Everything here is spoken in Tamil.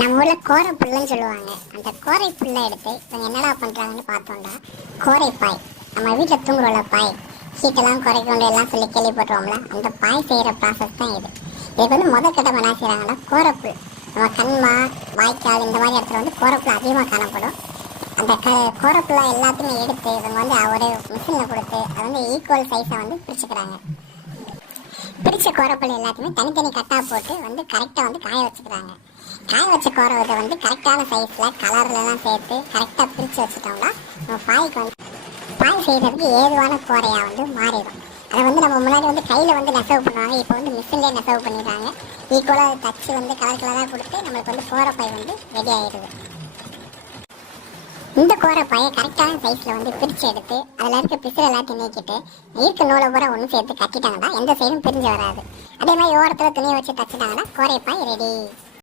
நம்ம ஊர்ல கோரை புல்லுன்னு சொல்லுவாங்க. அந்த கோரை புல்லை எடுத்து இவங்க என்னடா பண்றாங்கன்னு பார்த்தோம்னா, கோரைப்பாய், நம்ம வீட்டில் தூங்குறோம்ல பாய், சீட்டெல்லாம் குறைக்கொண்டு எல்லாம் சொல்லி கேள்விப்பட்டோம்ல, அந்த பாய் செய்யற ப்ராசஸ் தான் இது. இதுக்கு வந்து முதல் கட்டம் என்ன செய்யறாங்கன்னா, கோரப்புல், நம்ம கண்மா, வாய்க்கால் இந்த மாதிரி இடத்துல வந்து கோரப்புல் அதிகமாக காணப்படும். அந்த கோரப்புல்லை எல்லாத்தையுமே எடுத்து இவங்க வந்து ஒரு மிஷினில் கொடுத்து அதை வந்து ஈக்குவல் சைஸை வந்து பிரிச்சுக்கிறாங்க. பிரிச்ச கோரப்புல் எல்லாத்தையுமே தனித்தனி கட்டா போட்டு வந்து கரெக்டாக வந்து காய வச்சுக்கிறாங்க. காய வச்ச கோரத்தை வந்து கரெக்டான சைஸில் கலர்லாம் சேர்த்து கரெக்டாக பிரித்து வச்சுட்டோம்னா நம்ம பாய்க்கு வந்து பாய் செய்கிறதுக்கு ஏதுவான கோரையாக வந்து மாறிடும். அதை வந்து நம்ம முன்னாடி வந்து கையில் வந்து நெசவு பண்ணுவாங்க, இப்போ வந்து மிஷின்லேயே நெசவு பண்ணிடுறாங்க. ஈக்குவலாக தச்சு வந்து கலர் கலராக கொடுத்து நம்மளுக்கு வந்து கோரப்பாய் வந்து ரெடி ஆகிடுது. இந்த கோரப்பாயை கரெக்டான சைஸில் வந்து பிரித்து எடுத்து அதில் இருக்க பிசுறு எல்லாத்தையும் நீக்கிட்டு நீர்க்கு நூலை பூரா ஒன்று சேர்த்து கட்டிட்டாங்கன்னா எந்த சைடும் பிரிஞ்சு வராது. அதே மாதிரி ஓரத்தில் துணியை வச்சு தச்சுட்டாங்கன்னா கோரைப்பாய் ரெடி.